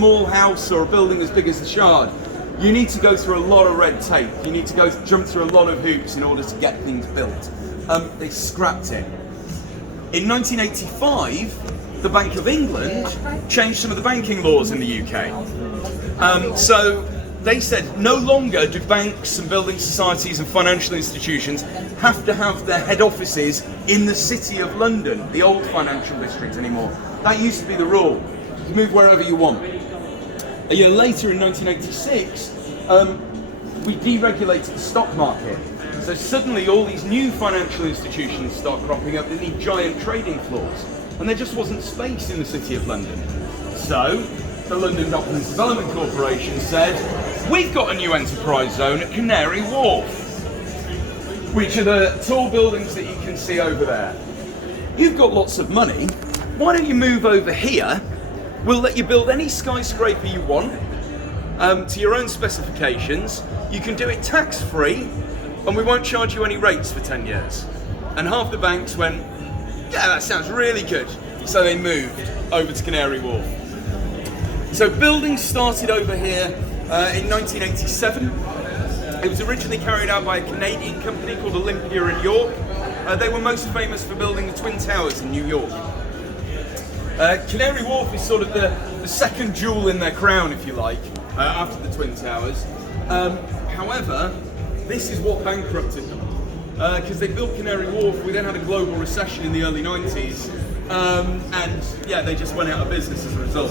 small house or a building as big as the Shard, you need to go through a lot of red tape. You need to jump through a lot of hoops in order to get things built. They scrapped it. In 1985, the Bank of England changed some of the banking laws in the UK. So they said no longer do banks and building societies and financial institutions have to have their head offices in the City of London, the old financial district, anymore. That used to be the rule. You can move wherever you want. A year later, in 1986, we deregulated the stock market. So suddenly all these new financial institutions start cropping up that need giant trading floors. And there just wasn't space in the City of London. So the London Dock and Development Corporation said, we've got a new enterprise zone at Canary Wharf, which are the tall buildings that you can see over there. You've got lots of money. Why don't you move over here? We'll let you build any skyscraper you want to your own specifications. You can do it tax-free, and we won't charge you any rates for 10 years. And half the banks went, yeah, that sounds really good. So they moved over to Canary Wharf. So building started over here in 1987. It was originally carried out by a Canadian company called Olympia in York. They were most famous for building the Twin Towers in New York. Canary Wharf is sort of the second jewel in their crown, if you like, after the Twin Towers. However, this is what bankrupted them. Because they built Canary Wharf, we then had a global recession in the early 90s, and yeah, they just went out of business as a result.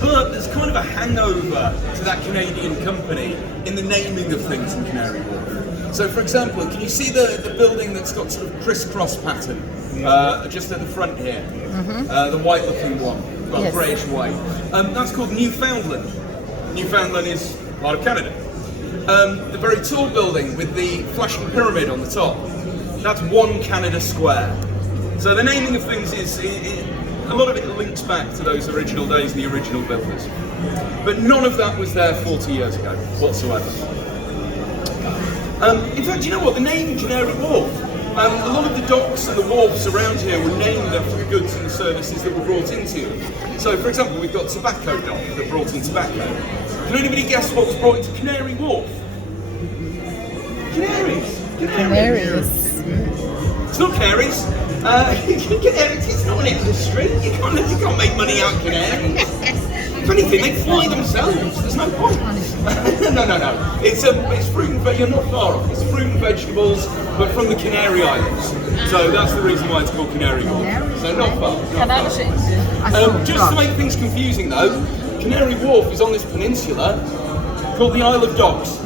But there's kind of a hangover to that Canadian company in the naming of things in Canary Wharf. So for example, can you see the building that's got sort of crisscross pattern just at the front here? The white looking one, well, yes. Greyish white. That's called Newfoundland. Newfoundland is part of Canada. The very tall building with the flashing pyramid on the top, that's One Canada Square. So the naming of things a lot of it links back to those original days and the original builders. But none of that was there 40 years ago whatsoever. In fact, you know what? The name Canary Wharf, a lot of the docks and the wharfs around here were named after the goods and the services that were brought into them. So, for example, we've got Tobacco Dock that brought in tobacco. Can anybody guess what was brought into Canary Wharf? Canaries. Canaries. It's not canaries. Canaries. It's not an industry. You can't make money out of canaries. If anything, they fly themselves. There's no point. No. It's fruit and vegetables. You're not far off. It's fruit and vegetables, but from the Canary Islands. So that's the reason why it's called Canary Wharf. So not far. Just to make things confusing though, Canary Wharf is on this peninsula called the Isle of Dogs.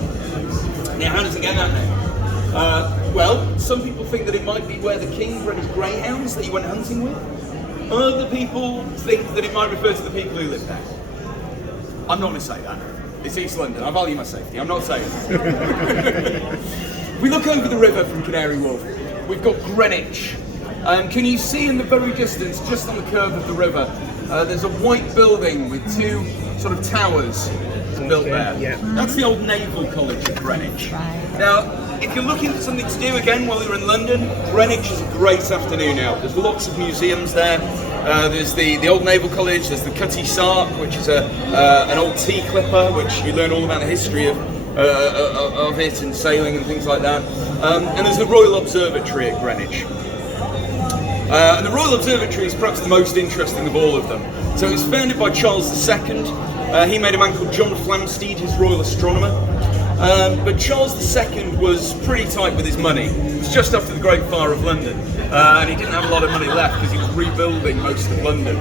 Now, how does it get that name? Well, some people think that it might be where the king bred his greyhounds that he went hunting with. Other people think that it might refer to the people who live there. I'm not going to say that. It's East London. I value my safety. I'm not saying that. We look over the river from Canary Wharf. We've got Greenwich. Can you see in the very distance, just on the curve of the river, there's a white building with two sort of towers built there. Yeah. That's the old Naval College of Greenwich. Now, if you're looking for something to do again while you're in London, Greenwich is a great afternoon out. There's lots of museums there. There's the old Naval College, there's the Cutty Sark, which is an old tea clipper, which you learn all about the history of it and sailing and things like that. And there's the Royal Observatory at Greenwich. And the Royal Observatory is perhaps the most interesting of all of them. So it was founded by Charles II. He made a man called John Flamsteed his Royal Astronomer. But Charles II was pretty tight with his money. It was just after the Great Fire of London, and he didn't have a lot of money left because he was rebuilding most of London.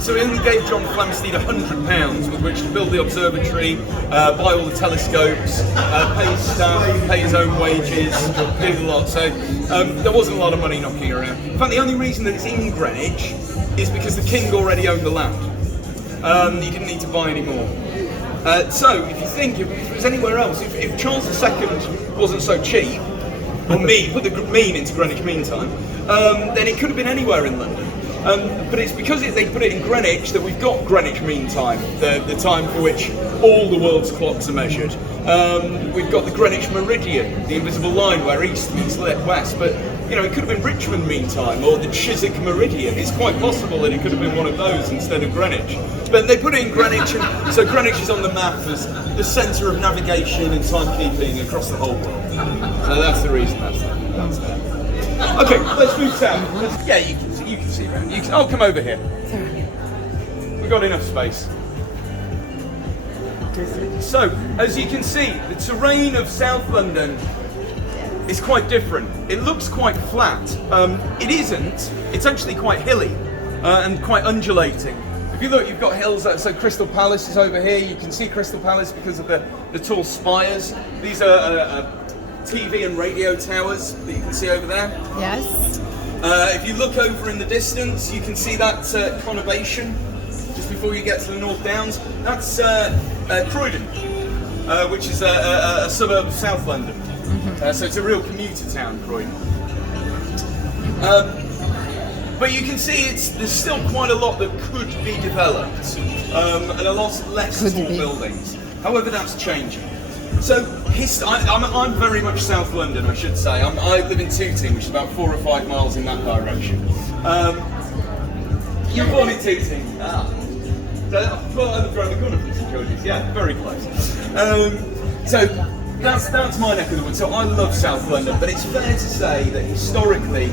So he only gave John Flamsteed £100 with which to build the observatory, buy all the telescopes, pay his staff, pay his own wages, did a lot. So there wasn't a lot of money knocking around. In fact, the only reason that it's in Greenwich is because the king already owned the land. He didn't need to buy any more. So if you think, if it was anywhere else, if Charles II wasn't so cheap, or put the mean into Greenwich Mean Time, then it could have been anywhere in London. But it's because they put it in Greenwich that we've got Greenwich Mean Time, the time for which all the world's clocks are measured. We've got the Greenwich Meridian, the invisible line where east meets west, but you know, it could have been Richmond Meantime or the Chiswick Meridian. It's quite possible that it could have been one of those instead of Greenwich. But they put in Greenwich, and so Greenwich is on the map as the centre of navigation and timekeeping across the whole world. So that's the reason that's there. Okay, let's move south. Yeah, you can see around. I'll come over here. We've got enough space. So, as you can see, the terrain of South London is quite different. It looks quite flat. It isn't. It's actually quite hilly and quite undulating. If you look, you've got hills. So Crystal Palace is over here. You can see Crystal Palace because of the tall spires. These are TV and radio towers that you can see over there. Yes. If you look over in the distance, you can see that conurbation just before you get to the North Downs. That's Croydon, which is a suburb of South London. So it's a real commuter town, Croydon. But you can see there's still quite a lot that could be developed, and a lot less tall buildings. However, that's changing. So I'm very much South London, I should say. I live in Tooting, which is about 4 or 5 miles in that direction. You're born in Tooting. Well, around the corner from St George's. Yeah, very close. So that's my neck of the woods. So I love South London, but it's fair to say that historically,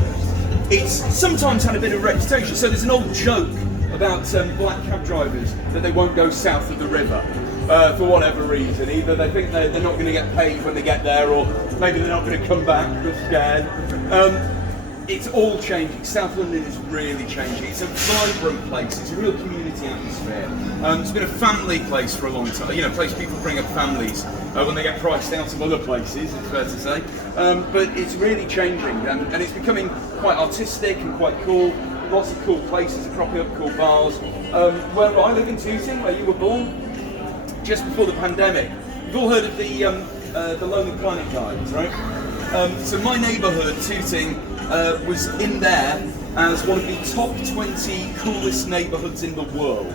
it's sometimes had a bit of reputation. So there's an old joke about black cab drivers that they won't go south of the river. For whatever reason, either they think they're not going to get paid when they get there, or maybe they're not going to come back, they're scared. It's all changing. South London is really changing. It's a vibrant place. It's a real community atmosphere. It's been a family place for a long time. You know, a place people bring up families when they get priced out of other places, it's fair to say. But it's really changing, and it's becoming quite artistic and quite cool. Lots of cool places are cropping up, cool bars. Where I live in Tooting, where you were born, just before the pandemic. You've all heard of the Lonely Planet guys, right? So my neighbourhood, Tooting, was in there as one of the top 20 coolest neighbourhoods in the world.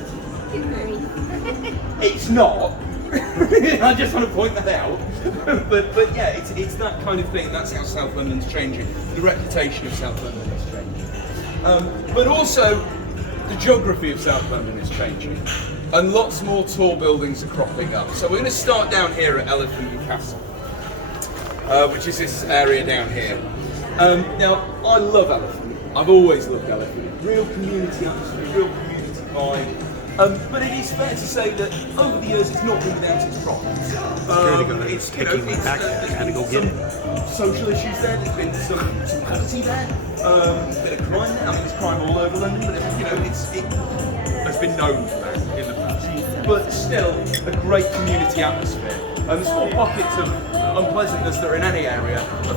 It's not. I just want to point that out. but yeah, it's that kind of thing. That's how South London's changing. The reputation of South London is changing. But also, the geography of South London is changing. And lots more tall buildings are cropping up. So we're going to start down here at Elephant and Castle, which is this area down here. Now, I love Elephant. I've always loved Elephant. Real community atmosphere, real community vibe. But it is fair to say that over the years it's not been without its problems. It's had to go get it. Social issues there. There's been some poverty there. A bit of crime there. I mean, there's crime all over London, but it has been known for that in the past. But still, a great community atmosphere. And the small pockets of unpleasantness that are in any area are